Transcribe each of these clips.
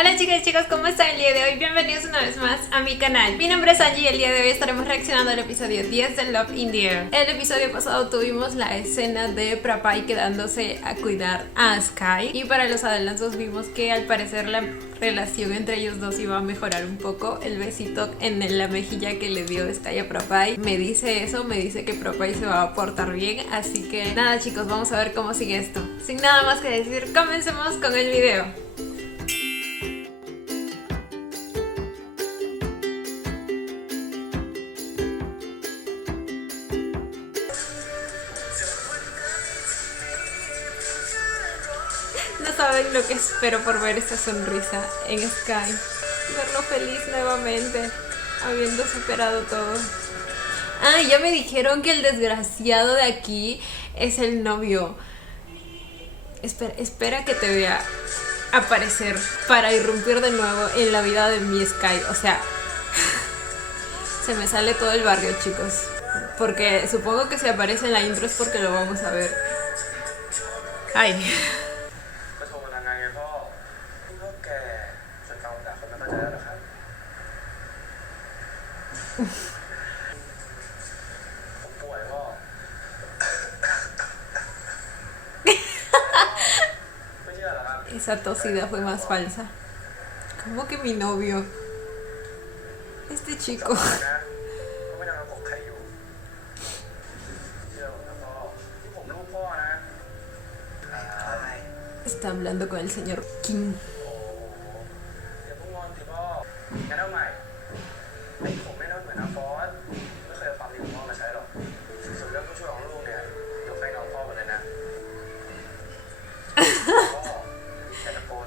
Hola chicas y chicos, ¿cómo están el día de hoy? Bienvenidos una vez más a mi canal. Mi nombre es Angie y el día de hoy estaremos reaccionando al episodio 10 de Love in the Air. El episodio pasado tuvimos la escena de Prapai quedándose a cuidar a Sky, y para los adelantos vimos que al parecer la relación entre ellos dos iba a mejorar un poco. El besito en la mejilla que le dio Sky a Prapai me dice eso, me dice que Prapai se va a portar bien. Así que nada chicos, vamos a ver cómo sigue esto. Sin nada más que decir, comencemos con el video. No saben lo que espero por ver esa sonrisa en Sky. Verlo feliz nuevamente, habiendo superado todo. Ah, ya me dijeron que el desgraciado de aquí es el novio. Espera que te vea aparecer para irrumpir de nuevo en la vida de mi Sky. O sea, se me sale todo el barrio, chicos. Porque supongo que si aparece en la intro es porque lo vamos a ver. Ay. Esa tosida fue más falsa. ¿Cómo que mi novio? Este chico. Está hablando con el señor Kim.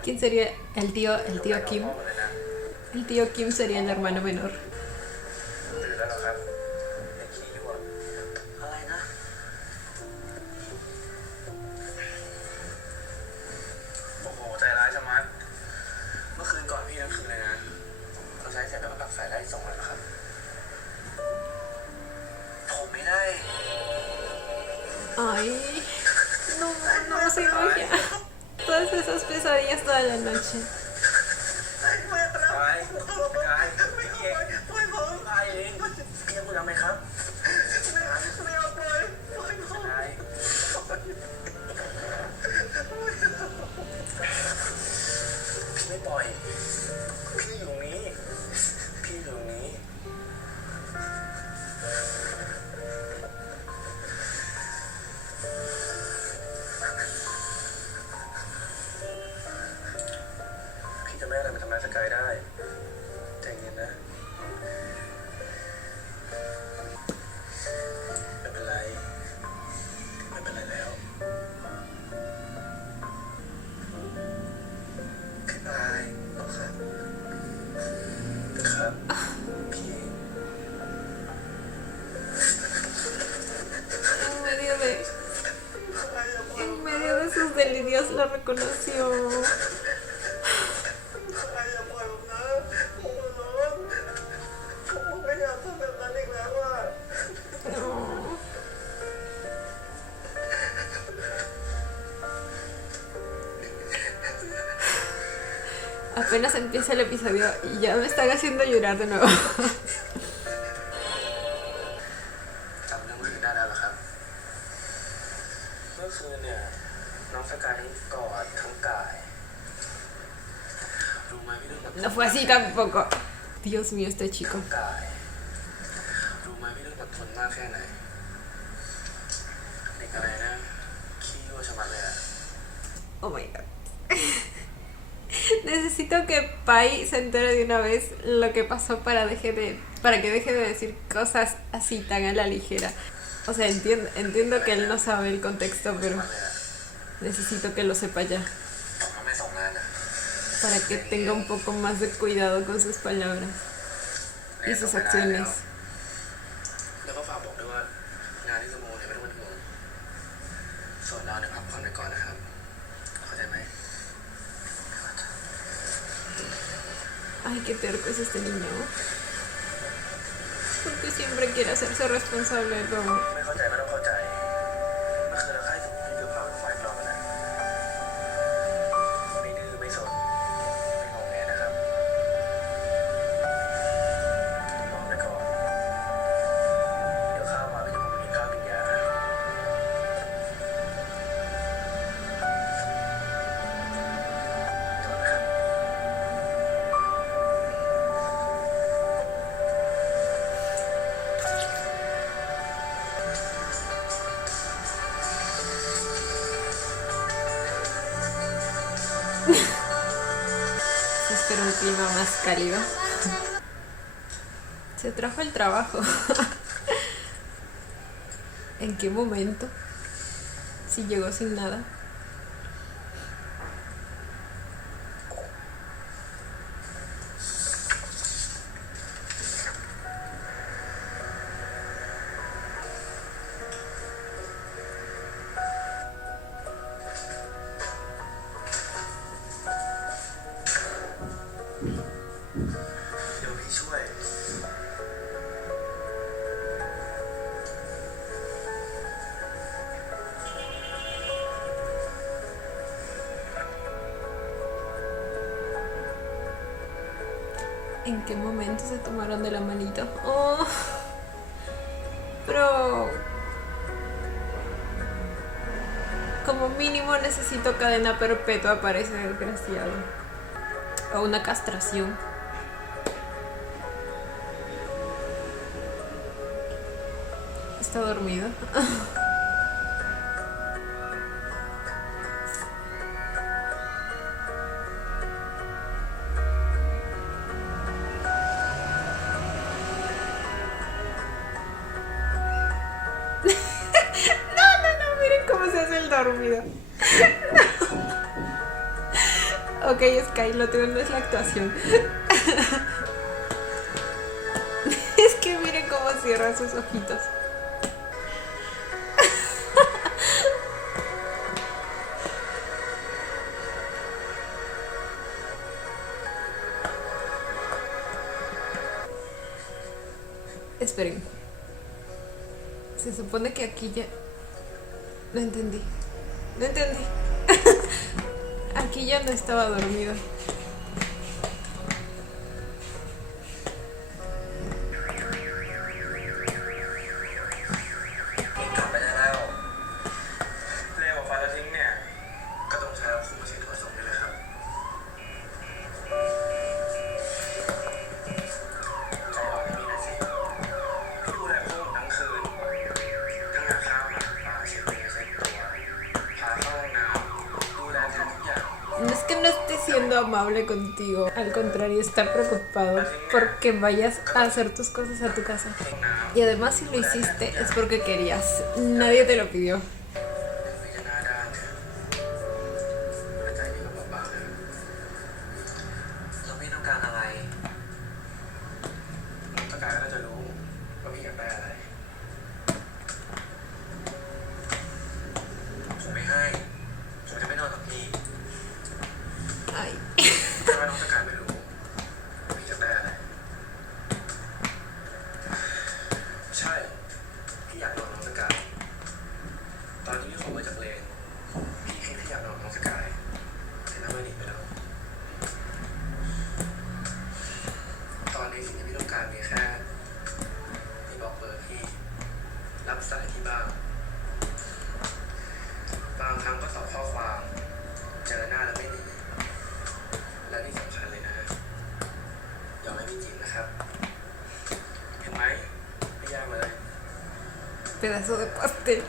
¿Quién sería el tío Kim? El tío Kim sería el hermano menor. Ay, no, se enoja. Todas esas pesadillas toda la noche. En medio de sus delirios la reconoció. Apenas empieza el episodio y ya me están haciendo llorar de nuevo. No fue así tampoco. Dios mío, este chico. Oh my god. Necesito que Pai se entere de una vez lo que pasó para que deje de decir cosas así tan a la ligera. O sea, entiendo que él no sabe el contexto, pero necesito que lo sepa ya. Para que tenga un poco más de cuidado con sus palabras y sus acciones. Ay, qué terco es este niño. Porque siempre quiere hacerse responsable de todo. ser un clima más cálido. Se trajo el trabajo. ¿En qué momento? Si llegó sin nada. ¿En qué momento se tomaron de la manito? Oh, pero como mínimo necesito cadena perpetua para ese desgraciado. O una castración. Está dormido. Dormido. Ok, Sky, lo tuyo no es la actuación. Es que miren cómo cierra sus ojitos. Esperen. Se supone que aquí ya... No entendí. No entendí. Aquí ya no estaba dormido. No es que no esté siendo amable contigo, al contrario, está preocupado porque vayas a hacer tus cosas a tu casa. Y además si lo hiciste es porque querías, nadie te lo pidió. Pedazo de pastel.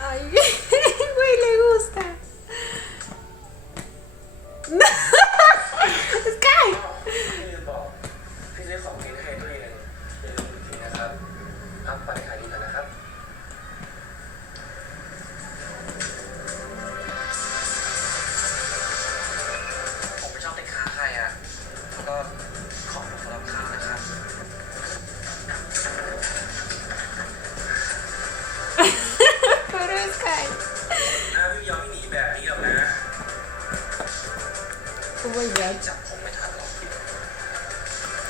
Ay, güey, le gusta. Sky. พี่ซื้อของกินให้ตัวเองอย่าลืมอีกทีนะครับพักผ่อนขายดีกันนะครับผมไม่ชอบติดค้างใครอ่ะแล้วก็ขอบคุณสำหรับข้าวนะครับOh my God.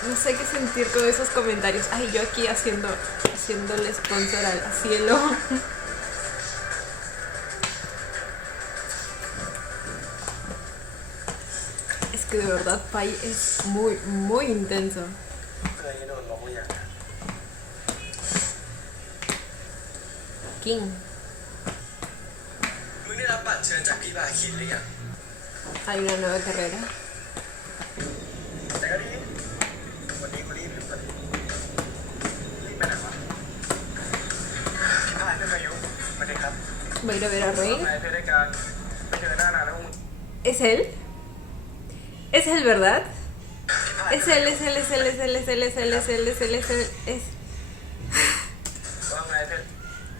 No sé qué sentir con esos comentarios. Ay, yo aquí haciéndole sponsor al cielo. que de verdad Pai es muy, muy intenso. King. Hay una nueva carrera. Voy a ir a ver a Rey. ¿Es él? ¿Es él, verdad? Es él.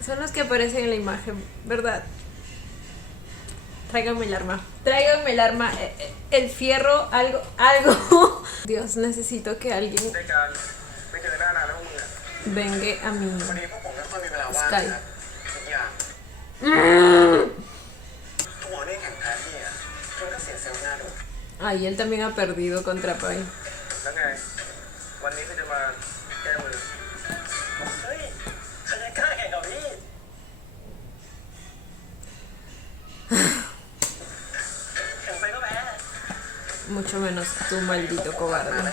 Son los que aparecen en la imagen, ¿verdad? Tráiganme el arma. Tráiganme el arma. El fierro, algo. Dios, necesito que alguien venga a mi Sky. Ay, él también ha perdido contra Pai. Mucho menos tú, maldito cobarde.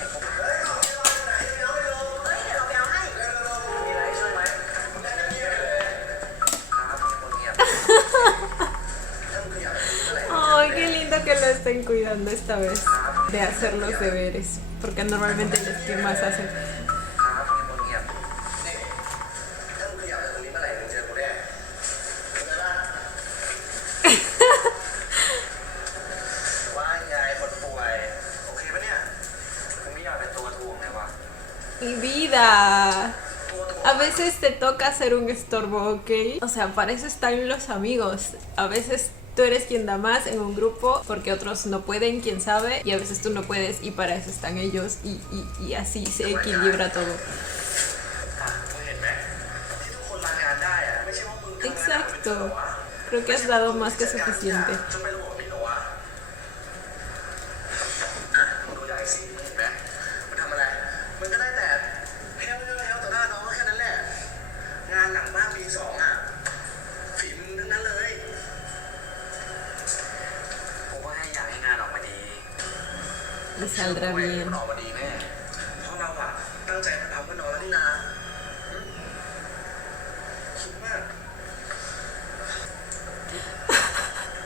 Ay, qué lindo que lo estén cuidando esta vez de hacer los deberes, porque normalmente los que más hacen. Mi vida. A veces te toca ser un estorbo, ¿ok? O sea, para eso están los amigos. A veces tú eres quien da más en un grupo porque otros no pueden, quién sabe, y a veces tú no puedes y para eso están ellos y así se equilibra todo. Exacto. Creo que has dado más que suficiente. Y saldrá bien.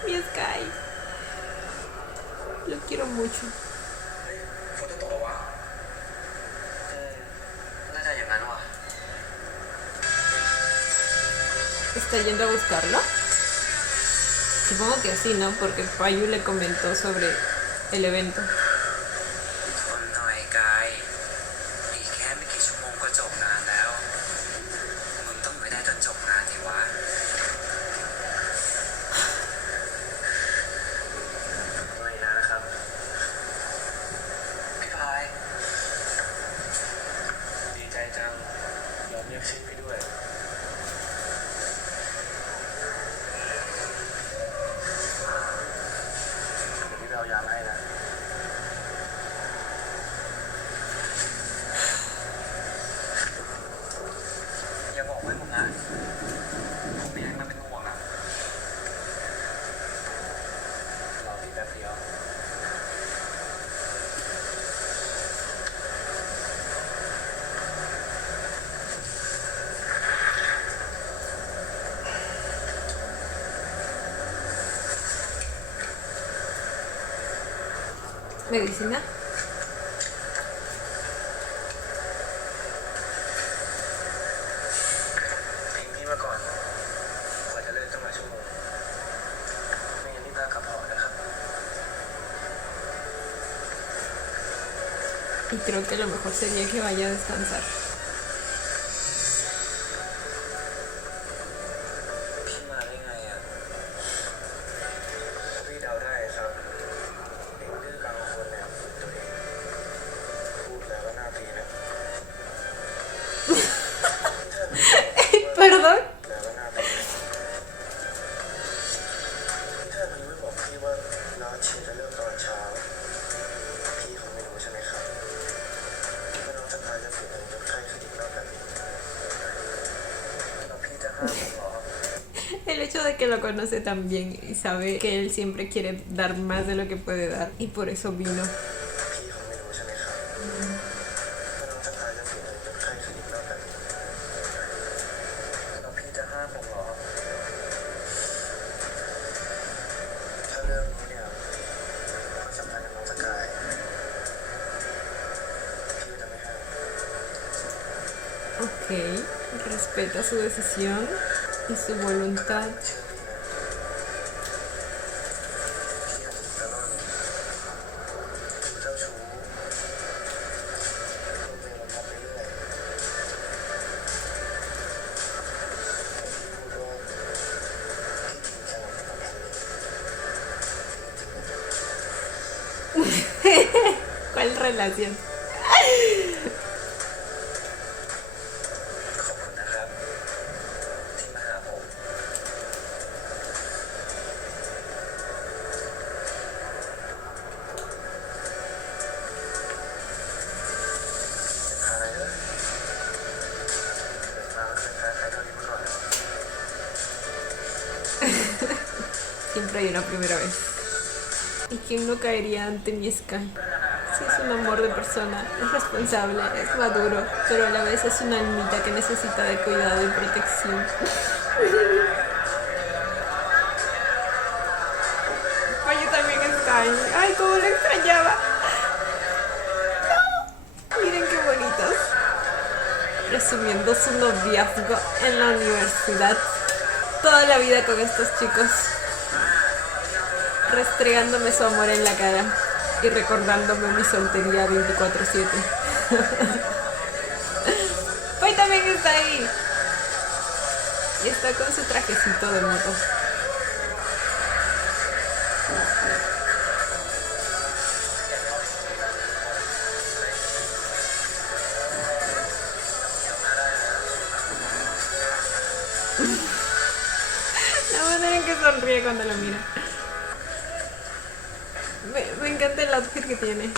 Mi Sky. Lo quiero mucho. ¿Está yendo a buscarlo? Supongo que sí, ¿no? Porque Payu le comentó sobre el evento. ¿Medicina? Y creo que lo mejor sería que vaya a descansar. Perdón. el hecho de que lo conoce tan bien y sabe que él siempre quiere dar más de lo que puede dar y por eso vino. พี่คงไม่รู้ใช่ไหมครับว่าน้องจะพาจะเสียเงินกับใครชนิดนั้นแบบนี้แล้วพี่จะห้ามผมเหรอถ้าเรื่องนี้เนี่ยมันสำคัญกับน้องสกายพี่จะไม่ห้าม Ok, respeta su decisión y su voluntad. เชื่อพี่นะพี่อาจจะตลอดดูเจ้าชู้ดูเวรมันไปเรื่อยแต่พี่พูดว่าพี่จริงจังกับความสัมพันธ์นี้จริงๆ ¿Cuál relación? ขอบคุณนะครับที่มาหาผมอะไรเอ่ยเกิดมาไม่เคยแพ้ใครเท่านี้มาก่อนเลย Siempre hay una primera vez. ¿Y quién no caería ante mi Sky? Sí, es un amor de persona, es responsable, es maduro, pero a la vez es una almita que necesita de cuidado y protección. Ay, yo también Sky. Ay, cómo lo extrañaba. No. Miren qué bonitos. Resumiendo su noviazgo en la universidad. Toda la vida con estos chicos. Restregándome su amor en la cara y recordándome mi soltería 24/7. Pai también está ahí. Y está con su trajecito de moto. La manera en que sonríe cuando lo mira. Me encanta el outfit que tiene.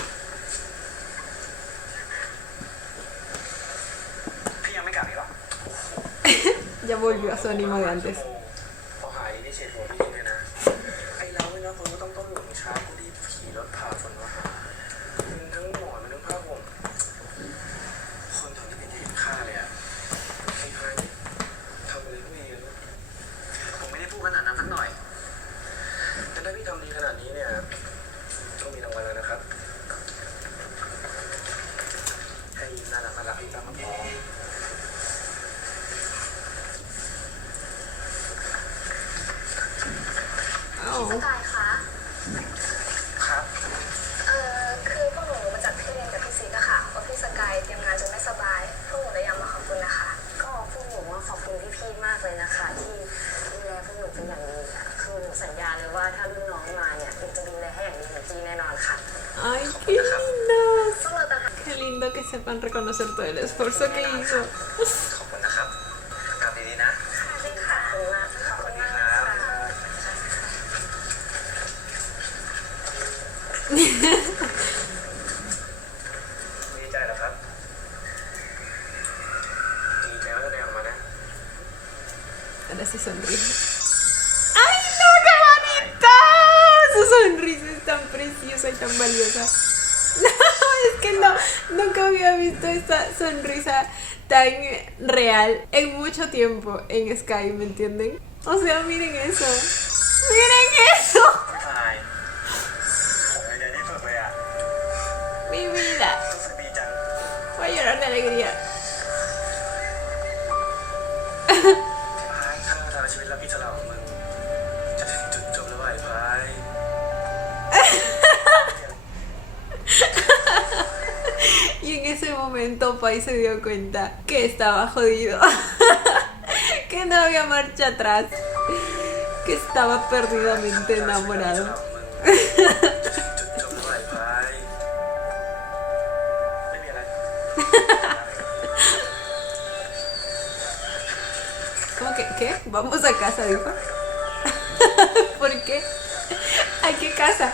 พี่ยังไม่กลับอีกเหรอ Ya volvió a su ánimo de antes. พอหายได้เช็ดหัวพี่เลยนะไอ้เราเนี่ยนะคนก็ต้องหนุนช้ากูรีบขี่รถพาฝนมาหามันทั้งหมอนมันทั้งผ้าห่มคนทนที่เป็นเห็นค่าเลยอะไอ้ฮายทำอะไรไม่ดีเลยผมไม่ได้พูดขนาดนั้นสักหน่อยแต่ถ้าพี่ทำดีขนาดนี้เนี่ยต้องมีรางวัลแล้วนะครับให้ยิ้มน่ารักพี่ตามมาพอ สกายคะ ครับ คือพวกหนูมาจากที่เรียนกับพี่ซีนะคะว่าพี่สกายเตรียมงานจนไม่สบายพวกหนูเลยอยากมาขอบคุณนะคะ ก็พวกหนูว่าขอบคุณพี่ๆมากเลยนะคะที่ดูแลพวกหนูเป็นอย่างดีอะคือหนูสัญญาเลยว่าถ้ารุ่นน้องมาเนี่ยหนูจะดูแลให้อย่างดีเหมือนพี่แน่นอนค่ะ Ay, qué lindos. พวกเราต่างหาก Qué lindo que sepan reconocer todo el esfuerzo que hizo. ขอบคุณนะครับกลับดีๆนะ จริงค่ะขอบคุณมากค่ะ ดีใจเหรอครับ ดีใจว่าแสดงออกมานะ Ahora sí sonríe. ¡Ay, no, qué bonita! Su sonrisa es tan preciosa y tan valiosa. No, es que no, nunca había visto esta sonrisa tan real en mucho tiempo en Sky, ¿me entienden? O sea, miren eso. ¡Miren eso! ตายผมในใจที่สุดเลยอ่ะ Mi vida. รู้สึกดีจัง Voy a llorar de alegría. พายถ้าทางชีวิตรับอิสระของมึงจะถึงจุดจบแล้วไอ้พาย Y en ese momento Pai se dio cuenta que estaba jodido, que no había marcha atrás, que estaba perdidamente enamorado. จะถึงจุดจบแล้วไอ้พายไม่มีอะไร ¿Cómo que qué? Vamos a casa, dijo. ¿Por qué? ¿A qué casa?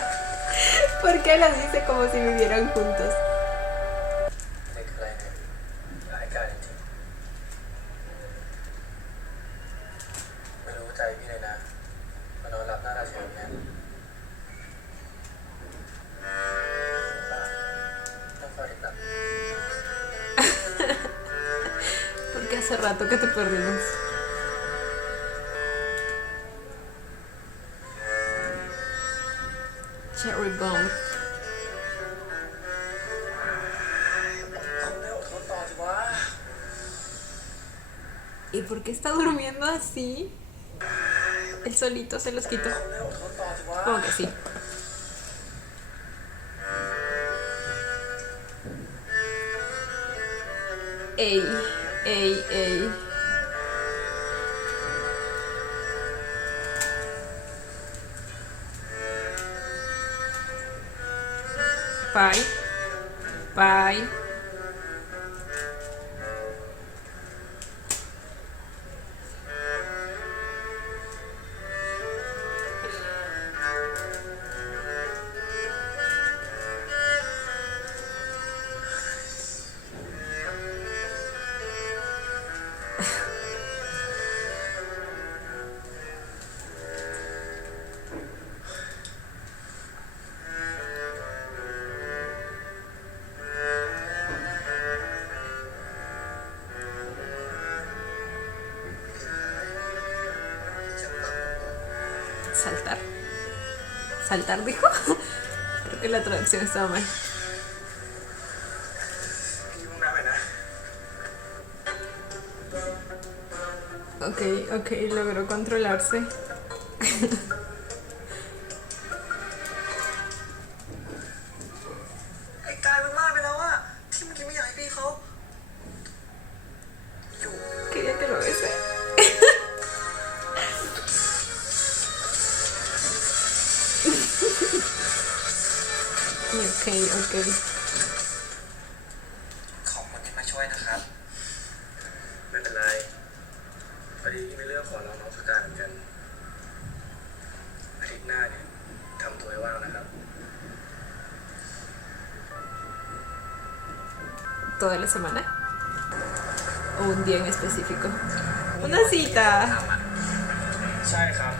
¿Por qué lo dice como si vivieran juntos? เด็กอะไรเนี่ยหลายการจริงๆไม่รู้ใจพี่เลยนะ hace rato que te perdimos. Cherry Bomb. คนได้อดทนต่อสิวะ ¿Y por qué está durmiendo así? Él solito se los quitó. คนได้อดทนต่อสิวะ Como que sí. Ey, ey, ey. Bye. Bye. Saltar. Saltar, dijo. Creo que la traducción estaba mal. พี่ยุ่งน้ำไปนะ Ok, ok, logró controlarse. ไอ้กายมันมากไปแล้วอะที่เมื่อกี้ไม่อยากให้พี่เขาอยู่ Quería que lo bese. Ok, ok. ขอบคุณที่มาช่วยนะครับ ไม่เป็นไรพอดีพี่ไม่เลือกขอร้องน้องสกายเหมือนกันอาทิตย์หน้าเนี่ยทำตัวให้ว่างนะครับ Toda la semana. O un día en específico. Una cita. ใช่ครับ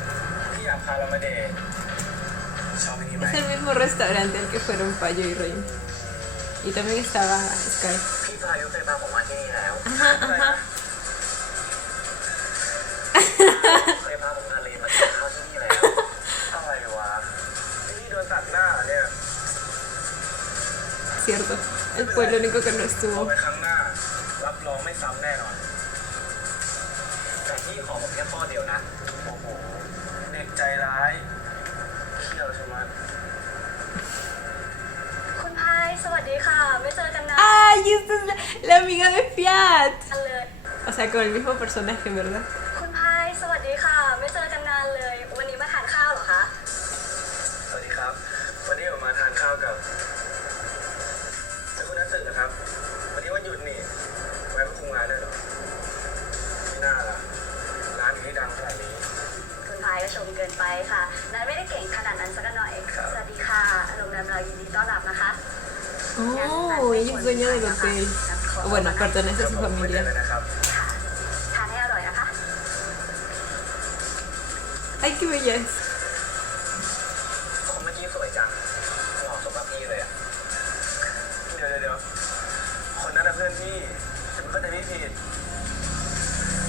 พี่อยากพาเรามาเดทชอบที่นี่ไหม Es el mismo restaurante al que fueron Payo y Rey. Y también estaba Sky. พี่พายุเคยพาผมมาที่นี่แล้ว Ajá, ajá. เคยพาผมทะเลมากินข้าวที่นี่แล้วอะไรวะนี่โดนตัดหน้าเนี่ย Cierto. Él fue el único que no เอา estuvo. ไปครั้งหน้า รับรองไม่ซ้ำแน่นอน แต่พี่ขอผมแค่ข้อเดียวนะ โอ้โห เด็กใจร้ายเขี้ยวใช่ไหม คุณพายสวัสดีค่ะ ไม่เจอกันนาน ¡Ay! Esta es la amiga de Fiat. เลย O sea, con el mismo personaje, ¿verdad? คุณพายสวัสดีค่ะ ไม่เจอกันนานเลย วันนี้มาทานข้าวเหรอคะ สวัสดีครับ วันนี้ผมมาทานข้าวกับคุณนัทสึนะครับ วันนี้วันหยุดนี่ไว้มาคุมงานได้เหรอไม่น่าล่ะ ร้านอยู่ที่ดังขนาดนี้ คุณพายก็ชมเกินไปค่ะนันไม่ได้เก่งขนาดนั้นสักหน่อย ครับ สวัสดีค่ะโรงแรมเรายินดีต้อนรับนะคะ Oh, ella es dueña del hotel. Bueno, pertenece a su ไม่เป็น familia. ไรนะครับ ค่ะทานให้อร่อยนะคะ ¡Ay, qué belleza! คนเมื่อกี้สวยจังเหมาะสมกับพี่เลยอะเดี๋ยวคนนั้นน่ะเพื่อนพี่ฉันเข้าใจพี่ผิด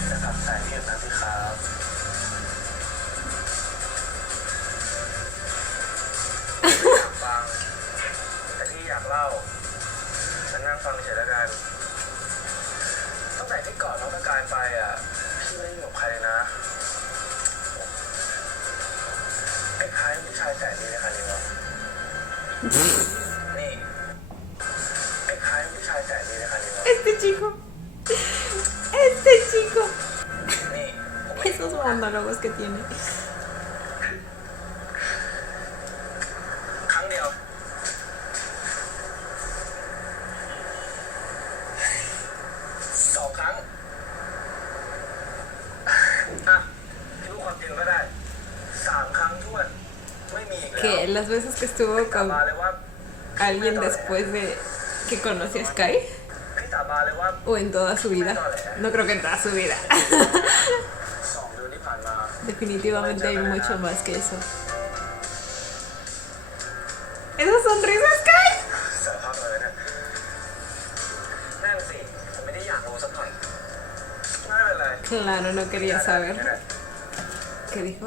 จะตัดสายพี่แบบนั้นสิครับไม่อยากฟังแต่พี่อยากเล่าฉันนั่งฟังเฉยแล้วกันตั้งแต่ที่ก่อนน้องตะการไปอ่ะพี่ไม่ได้อยู่กับใครเลยนะไอ้พายผู้ชายแสนดีเลยค่ะนี่วะนี่ไอ้พายผู้ชายแสนดีเลยค่ะนี่วะ Este chico. Este chico. นี่ผมไม่ Esos monólogos que tiene. ครั้งเดียวสองครั้งอ่ะที่พูดความจริงก็ได้สามครั้งท้วนไม่มีอีกแล้ว Que las veces que estuvo สา con บานเลยว่า alguien después de que conoció a Sky. พี่สาบานเลยว่า O en toda su vida. No creo que en toda su vida. 2 เดือนที่ผ่านมา Definitivamente hay mucho más que eso. ¿Esa sonrisa, Sky? สารภาพเลยนะนั่นสิผมไม่ได้อยากรู้สักหน่อย plano no quería saber. ¿Qué dijo?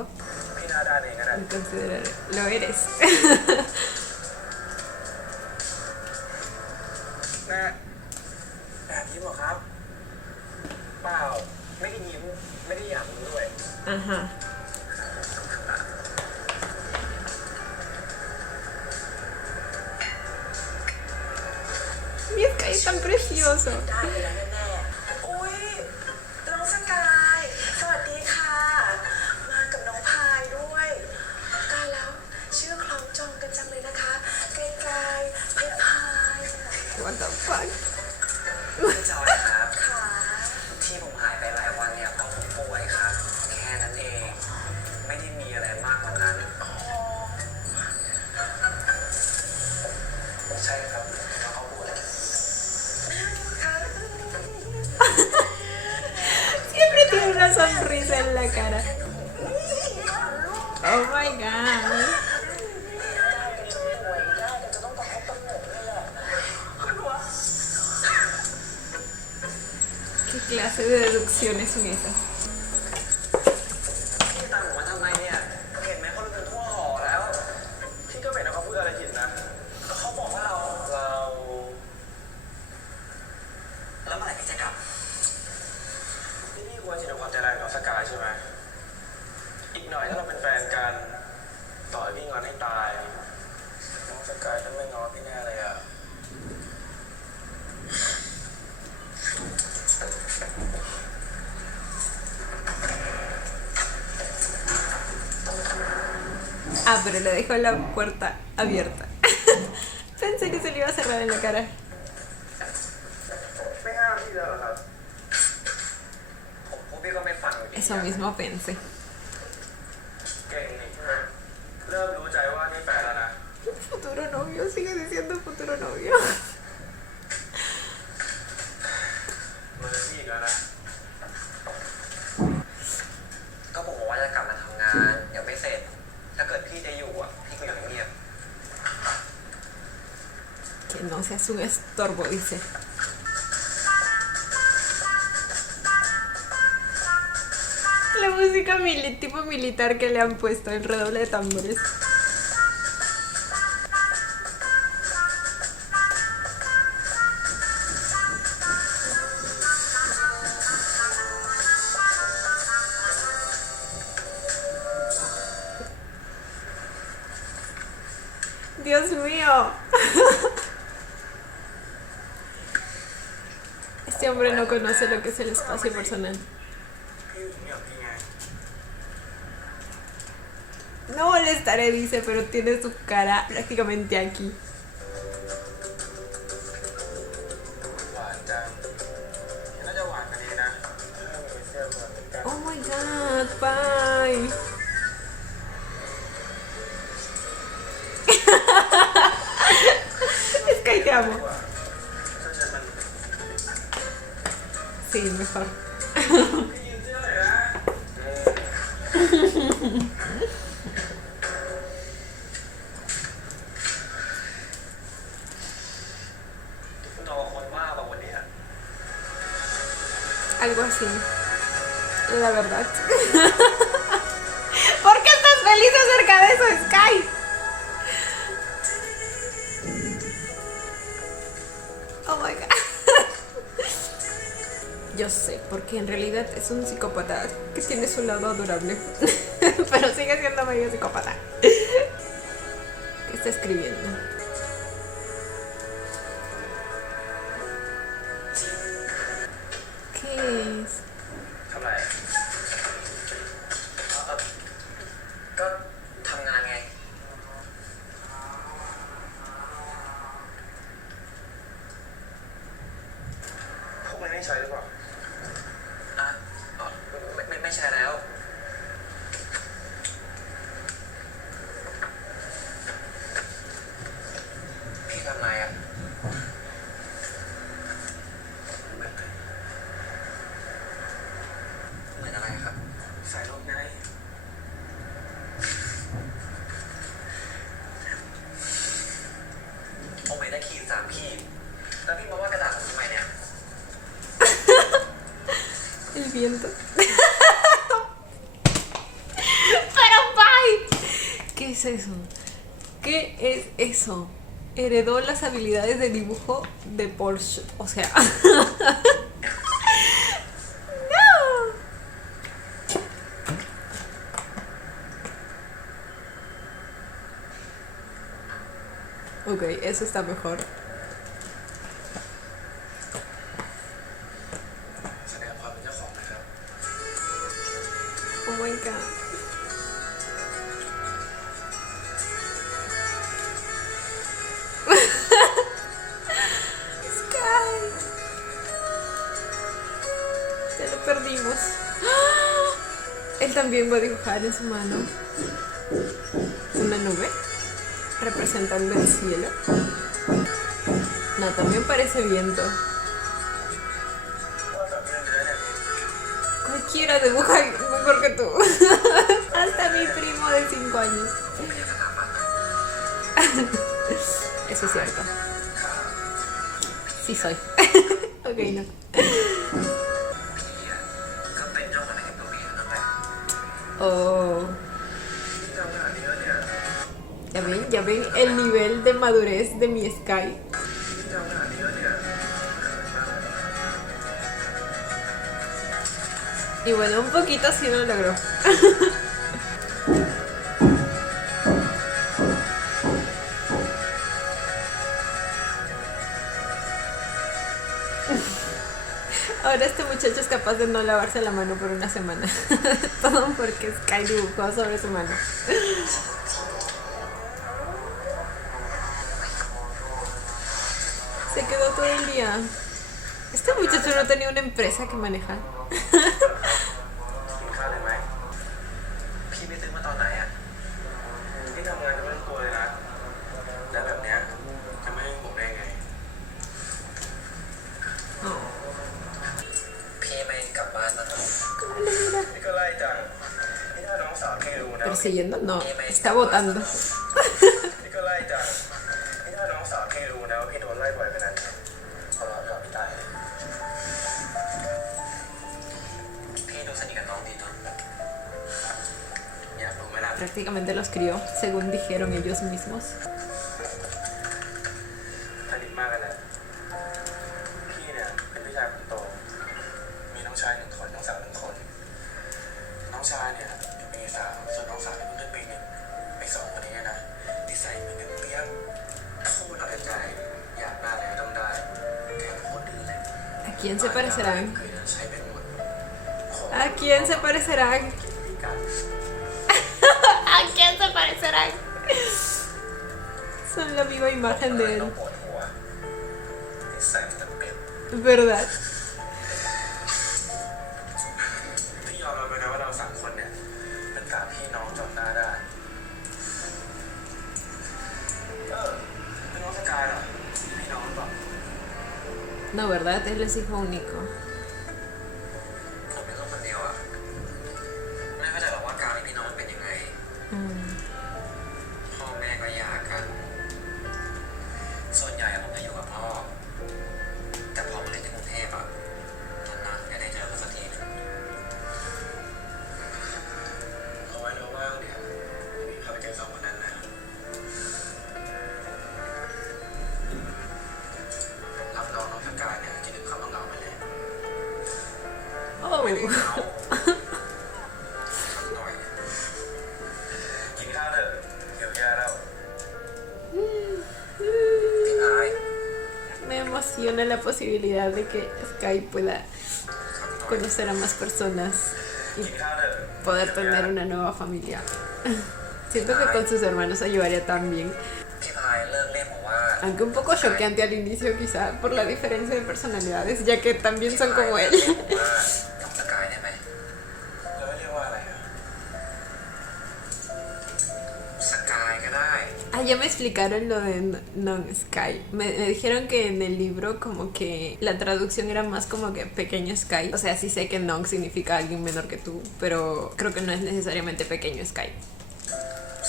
พี่นาดานเองก็ได้ Me consideraré. Lo eres. แม่แอบยิ้มเหรอครับ เปล่า ไม่ได้ยิ้ม ไม่ได้อยากยิ้มด้วย Ajá. Mira, es que es tan precioso. ได้ไปแล้วแน่ๆอุ้ยน้องสกาย สวัสดีค่ะ มากับน้องพายด้วยตายแล้วชื่อคล้องจองกันจังเลยนะคะไกลๆพาย What the fuck? พี่จอยครับ ค่ะ ที่ผมหายไปหลายวันเนี่ยเพราะผมป่วยครับ แค่นั้นเอง ไม่ได้มีอะไรมากกว่านั้น อ๋อ ใช่ครับแล้วเขาป่วย ค่ะ Siempre tiene una sonrisa en la cara. Oh my god. ได้กันจนป่วยได้กันจนต้องประคบประหงมเลยแหละคุณวะ ¿Qué clase de deducciones son esas? พี่ตามผมมาทำไมเนี่ย เห็นไหมเขาลืมกันทั่วหอแล้ว พี่ก็ไม่เห็นว่าเขาพูดอะไรผิดนะ ก็เขาบอกว่าเรา แล้วเมื่อไหร่พี่จะกลับ นี่พี่ควรจะดูความใจร้ายกับสกายใช่ไหม อีกหน่อยถ้าเราเป็นแฟนกัน ต่อให้พี่งอนให้ตายน้องสกายจะไม่งอนพี่แน่เลยอ่ะ Ah, pero le dejó la puerta abierta. Pensé que se le iba a cerrar en la cara. ไม่ห้ามพี่แล้วเหรอครับ ผมพูดพี่ก็ไม่ฟังอยู่ดี Eso mismo pensé. เก่งนี่เริ่มรู้ใจว่านี่แฟนแล้วนะ Futuro novio, sigue diciendo futuro novio. มือพี่อีกแล้วนะ ก็ผมบอกว่าจะกลับมาทำงาน เดี๋ยวไม่เสร็จ ถ้าเกิดพี่จะอยู่อ่ะ พี่ก็อยู่เงียบ Que no seas un estorbo, dice. La música tipo militar que le han puesto, el redoble de tambores. Dios mío. Este hombre no conoce lo que es el espacio personal. พี่ถึงอย่างพี่ไง No molestaré, dice, pero tiene su cara prácticamente aquí. หวานจังน่าจะหวานกว่านี้นะถ้ามีเสื้อเหมือนกัน Oh my god, bye. Es que te amo. ถ้าฉันมัน Sí, mejor. พี่ยืนเสื้อเลยนะ ๆนอคนว่าแบบวันเนี้ย Algo así. La verdad. ¿Por qué estás feliz acerca de eso, Sky? Oh my god. Yo sé, porque en realidad es un psicópata que tiene su lado adorable. Pero sigue siendo medio psicópata. ¿Qué está escribiendo? ¿Qué es? ทำไร ก็ทำงานไง พวกมันไม่ใช่หรือเปล่า อ่ะอ๋อไม่ใช่แล้ว พี่ทำไรอ่ะ เหมือนอะไรครับ ใส่ลงไง โอเมได้ขีด3 ขีด แล้วพี่มาว่ากระดาษผมทำไมเนี่ย ก El viento. Pero bye. ¿Qué es eso? ¿Qué es eso? Heredó las habilidades de dibujo de Porsche. O sea. No. Ok, eso está mejor. แสดงความเป็นเจ้าของนะครับ Oh my god. Sky. Ya lo perdimos. ¡Ah! Él también va a dibujar en su mano una nube representando el cielo. No, también parece viento. ว่าแบบเรื่องเนื้อเนี่ย Cualquiera dibuja mejor que tú. Hasta mi primo de 5 años. Eso es cierto. Sí soy. Ok, no. พี่อะก็เป็นเจ้าของในตัวเองนั่นแหละ Oh. ที่ทำงานเยอะเนี่ย Ya ven el nivel de madurez de mi Sky. ที่ทำงานเยอะเนี่ยเขินมากเลย Y bueno, un poquito sí lo logró. Ahora este muchacho es capaz de no lavarse la mano por una semana. Todo porque Sky dibujó sobre su mano. Se quedó todo el día. Este muchacho no tenía una empresa que manejar. กินข้าวเลยไหม พี่ไปซื้อมาตอนไหนอะ ที่ทำงานจะไม่ต้องกลัวเลยนะ แล้วแบบเนี้ยจะไม่ให้ผมได้ไง พี่ไม่กลับบ้านมาหรอก นี่ก็ไล่จังนี่ถ้าน้องสาวพี่รู้นะ Persiguiendo, no. Está votando. นี่ก็ไล่จังนี่ถ้าน้องสาวพี่รู้นะว่าพี่โดนไล่บ่อยขนาดไหนทะเลาะกับพี่ตายเลย พี่ดูสนิทกับน้องดีเนาะ อยากรู้ไหมล่ะ Prácticamente los crió, según dijeron ellos mismos. สนิทมากกันแหละพี่เนี่ยเป็นพี่ชายคนโต มีน้องชาย1 คนน้องสาว1 คน น้องชายเนี่ยอยู่ปี 3ส่วนน้องสาวเนี่ยเพิ่งขึ้นปี 1ไอ้2 คนนี้เนี่ยนะนิสัยเหมือนกับเปี้ยงพูดเอาแต่ใจอยากได้อะไรก็ต้องได้แถมโคตรดื้อเลย ¿A quién se parecerán? เคยใช้เป็นหมดขอ ¿A quién se parecerán? พิการ ¿A quién se parecerán? Son la viva imagen de ต้อ él, งปวดหัวนิสัยมันจะเป็น ¿verdad? พี่ยอมรับไปนะว่าเรา3 คนเนี่ยเป็น3 พี่น้องจำหน้าได้เป็นน้องสกายเหรอพี่น้องหรือเปล่า No, ¿verdad? Él es hijo único. ผมเป็นลูกคนเดียวอะไม่เข้าใจหรอกว่าการมีพี่น้องมันเป็นยังไง Mm. พ่อแม่ก็หย่ากัน ส่วนใหญ่ผมจะอยู่กับพ่อ แต่พอมาเรียนที่กรุงเทพอะนานๆจะได้เจอกันสักทีนึง เอาไว้เราว่างเนี่ยพี่พาไปเจอ2 คนนั้นนะรับรองน้องสกายเนี่ยจะดึงเขาต้องเหงาไปเลย ไม่ได้ Oh. เหงา สักหน่อย กินข้าวเถอะเดี๋ยวแย่แล้ว พี่พาย Me emociona la posibilidad de que Sky pueda สักหน่อย conocer a más personas กินข้าวเถอะ y poder tener una nueva familia. Siento que con sus hermanos ayudaría también. พี่พายเลิกเรียกผมว่า Aunque un poco choqueante al inicio quizá por la diferencia de personalidades, ya que también son como él. เรียกผมว่าน้องสกายได้ไหม แล้วเรียกว่าอะไรอ่ะ สกายก็ได้ Ah, ya me explicaron lo de Non Sky. Me dijeron que en el libro como que la traducción era más como que pequeño Sky. O sea, sí sé que Non significa alguien menor que tú, pero creo que no es necesariamente pequeño Sky.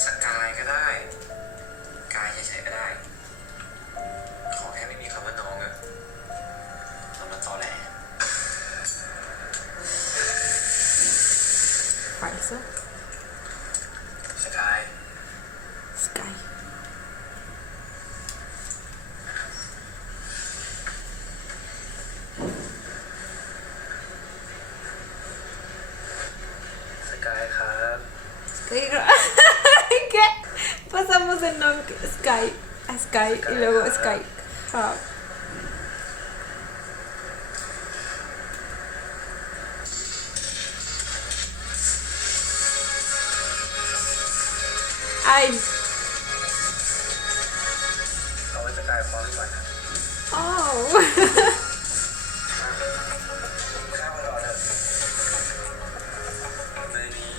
สกายก็ได้ กายเฉยๆก็ได้ ขอแค่ไม่มีคำว่าน้องอะทำมันตอแหล Sky a Sky y luego Sky Hub. Ay, เอาไว้สกายพร้อมก่อนนะ oh. ข้าวรอเลยมื้อนี้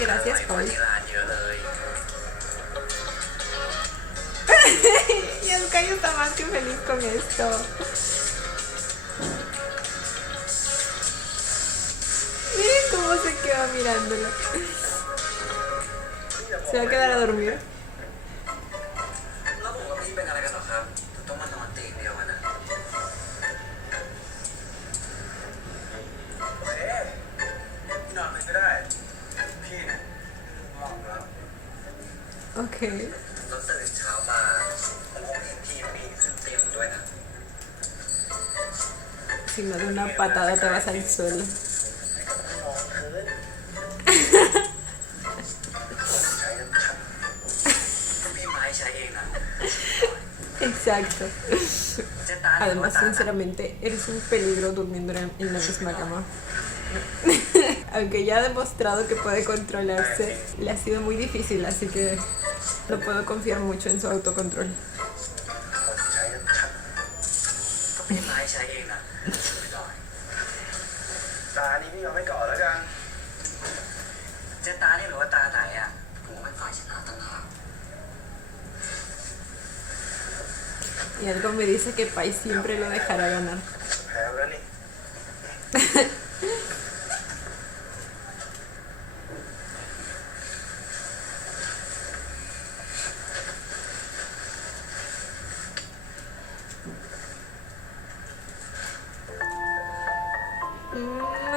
Gracias, ไป Paul. ที่ร้านเยอะเลย Y Sky está más que feliz con esto. Miren cómo se queda mirándolo. Se va a quedar a dormir. แล้วผมกับพี่เป็นอะไรกันเหรอครับถึงต้องมานอนเตียงเดียวกันนะ โอเคพี่นอนเลยก็ได้ พี่เนี่ยง่วงแล้ว Ok. แล้วตื่นเช้ามาผมคงเห็นพี่ปีนขึ้นเตียงด้วยนะ Si no de una patada te vas al suelo. มองคืนใช้ชัด พี่ไม้ใช้เองนะ Exacto. เจ๊ตา Además, sinceramente, eres un peligro durmiendo en la misma cama. Aunque ya ha demostrado que puede controlarse, le ha sido muy difícil, así que no puedo confiar mucho en su autocontrol. ผมใช้ชัด ก็พี่ไม้ใช้เองนะช่วยหน่อย ตานี้พี่ยอมไม่ก่อนแล้วกัน เจ๊ตานี่หรือว่าตาไหนอ่ะผมเป็นฝ่ายชนะต่างหาก Y algo me dice que Pai siempre lo dejará ganar. แพ้แล้วนี่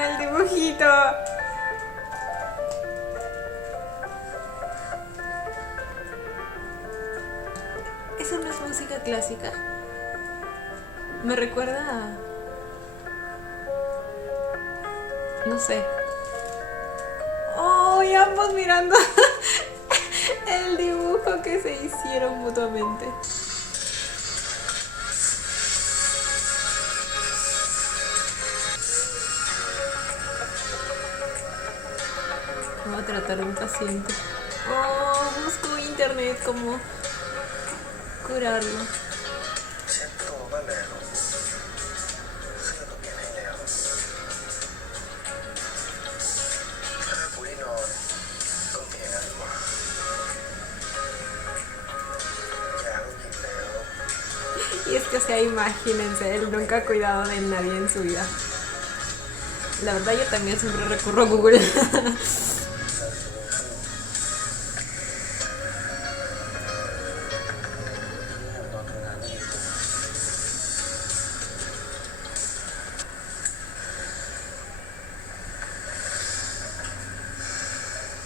El dibujito. ¿Eso no es música clásica? Me recuerda a... No sé. ¡Oh! Y ambos mirando el dibujo que se hicieron mutuamente. Voy a tratar a un paciente. Oh, busco internet como curarlo. เช็ดตัวก็แล้วเสื้อก็เปลี่ยนให้แล้วผ้าปูที่นอนก็เปลี่ยนแล้วดีกว่ายาก็กินแล้ว Y es que, o sea, imagínense, él nunca ha cuidado de nadie en su vida. La verdad, yo también siempre recurro a Google. ตอนทำงานไม่มีตัว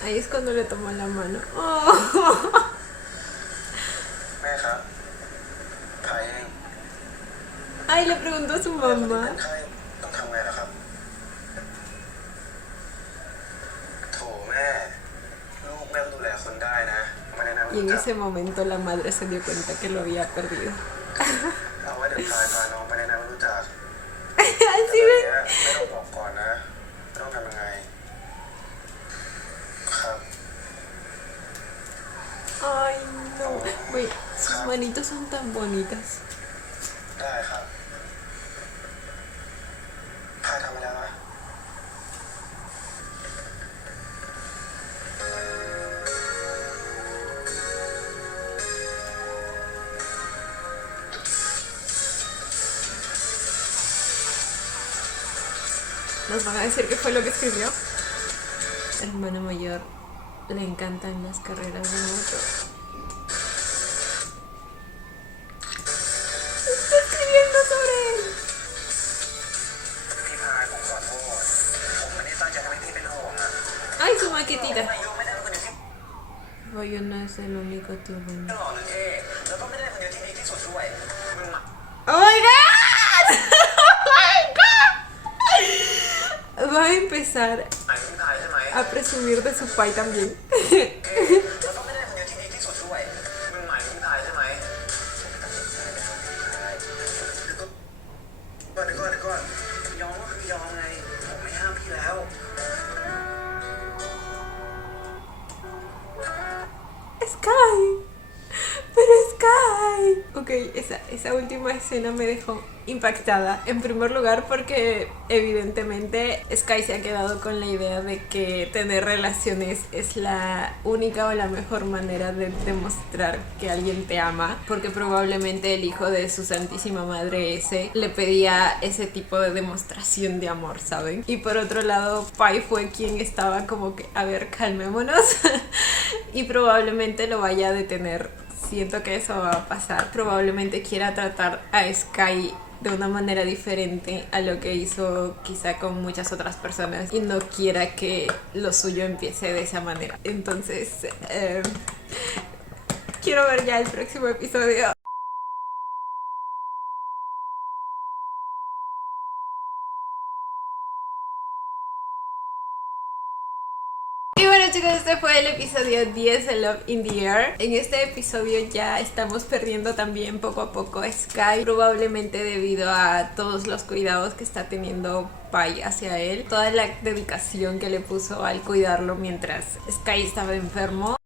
Ahí es cuando le tomó la mano. Oh. แม่ครับถ่ายเอง Ay, le preguntó a su เป็น mamá. ไข้ต้องทำไงล่ะครับโถแม่ ลูกแม่ก็ดูแลคนได้นะไม่ได้นะ Y en ese momento la madre se dio cuenta que lo había perdido. เอาไว้เดี๋ยวพาน้องไปแนะนำให้รู้จัก Así เนี้ ve. ยไม่ต้องบอกก่อนนะต้องทำยังไงครับ Ay, no. Güey, sus manitos son tan bonitas. ได้ครับพาทำไปแล้วนะ ¿Nos van a decir qué fue lo que escribió? Hermano mayor, le encantan las carreras de moto. Está escribiendo sobre él. พี่พายผมขอโทษผมไม่ได้ตั้งใจทำให้พี่เป็นห่วงนะ Ay, su maquetita. อายุไม่ได้เป็นคนเดียวที่ Goyo no es el único tío bueno. หล่อหรือเท่แล้วก็ไม่ได้คนเดียวที่ดีที่สุดด้วยมึงมา ¡Oh my god! ¡Oh my god! Va a empezar ไอ้พี่พายใช่ไหม a presumir de su pai también. แล้วก็ไม่ได้คนเดียวที่ดีที่สุดด้วยมึง Ok, esa última escena me dejó impactada. En primer lugar porque evidentemente Sky se ha quedado con la idea de que tener relaciones es la única o la mejor manera de demostrar que alguien te ama, porque probablemente el hijo de su santísima madre ese le pedía ese tipo de demostración de amor, ¿saben? Y por otro lado, Pai fue quien estaba como que, a ver, calmémonos y probablemente lo vaya a detener. Siento que eso va a pasar. Probablemente quiera tratar a Sky de una manera diferente a lo que hizo quizá con muchas otras personas y no quiera que lo suyo empiece de esa manera. Entonces, quiero ver ya el próximo episodio. Y bueno, chicos, este fue el episodio 10 de Love in the Air. En este episodio ya estamos perdiendo también poco a poco a Sky, probablemente debido a todos los cuidados que está teniendo Pai hacia él, toda la dedicación que le puso al cuidarlo mientras Sky estaba enfermo.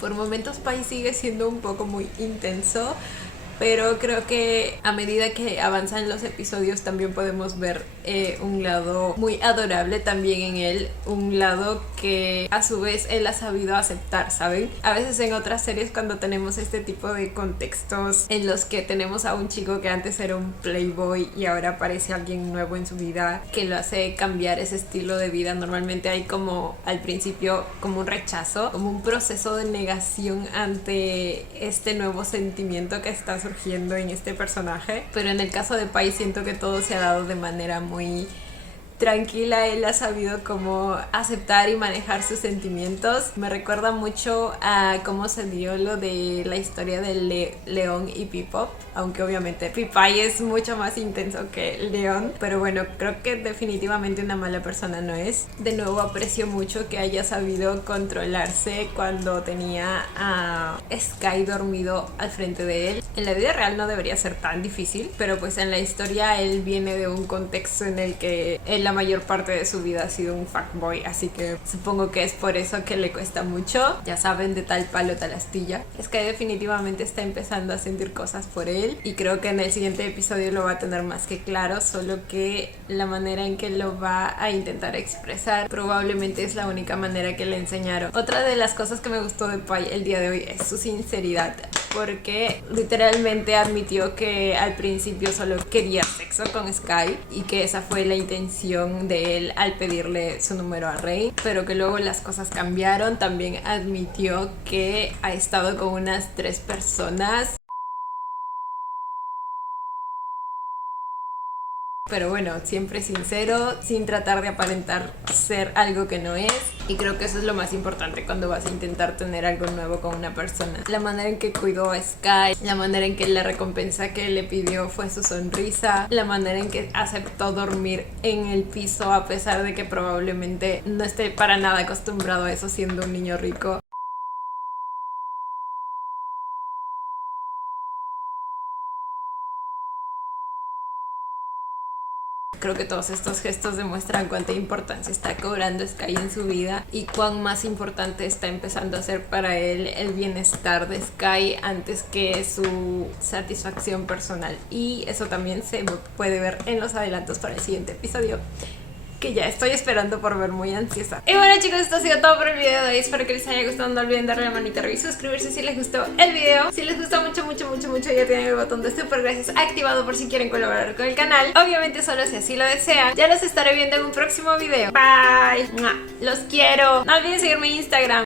Por momentos Pai sigue siendo un poco muy intenso, pero creo que a medida que avanzan los episodios también podemos ver un lado muy adorable también en él, un lado que a su vez él ha sabido aceptar, ¿saben? A veces en otras series cuando tenemos este tipo de contextos en los que tenemos a un chico que antes era un playboy y ahora aparece alguien nuevo en su vida que lo hace cambiar ese estilo de vida, normalmente hay como al principio como un rechazo, como un proceso de negación ante este nuevo sentimiento que está surgiendo en este personaje, pero en el caso de Pai siento que todo se ha dado de manera muy tranquila. Él ha sabido cómo aceptar y manejar sus sentimientos. Me recuerda mucho a cómo se dio lo de la historia de León y P-Pop, aunque obviamente Pai es mucho más intenso que León, pero bueno, creo que definitivamente una mala persona no es. De nuevo aprecio mucho que haya sabido controlarse cuando tenía a Sky dormido al frente de él. En la vida real no debería ser tan difícil, pero pues en la historia él viene de un contexto en el que él la mayor parte de su vida ha sido un fuckboy, así que supongo que es por eso que le cuesta mucho. Ya saben, de tal palo tal astilla. Sky definitivamente está empezando a sentir cosas por él y creo que en el siguiente episodio lo va a tener más que claro, solo que la manera en que lo va a intentar expresar probablemente es la única manera que le enseñaron. Otra de las cosas que me gustó de Pai el día de hoy es su sinceridad, porque literalmente admitió que al principio solo quería sexo con Sky y que esa fue la intención de él al pedirle su número a Rey, pero que luego las cosas cambiaron. También admitió que ha estado con unas 3 personas. Pero bueno, siempre sincero, sin tratar de aparentar ser algo que no es. Y creo que eso es lo más importante cuando vas a intentar tener algo nuevo con una persona. La manera en que cuidó a Sky, la manera en que la recompensa que le pidió fue su sonrisa, la manera en que aceptó dormir en el piso a pesar de que probablemente no esté para nada acostumbrado a eso siendo un niño rico. Creo que todos estos gestos demuestran cuánta importancia está cobrando Sky en su vida y cuán más importante está empezando a ser para él el bienestar de Sky antes que su satisfacción personal. Y eso también se puede ver en los adelantos para el siguiente episodio, que ya estoy esperando por ver, muy ansiosa. Y bueno, chicos, esto ha sido todo por el video de hoy. Espero que les haya gustado. No olviden darle la manita arriba y suscribirse si les gustó el video. Si les gustó mucho, ya tienen el botón de super gracias activado por si quieren colaborar con el canal. Obviamente solo si así lo desean. Ya los estaré viendo en un próximo video. Bye. Los quiero. No olviden seguirme en Instagram.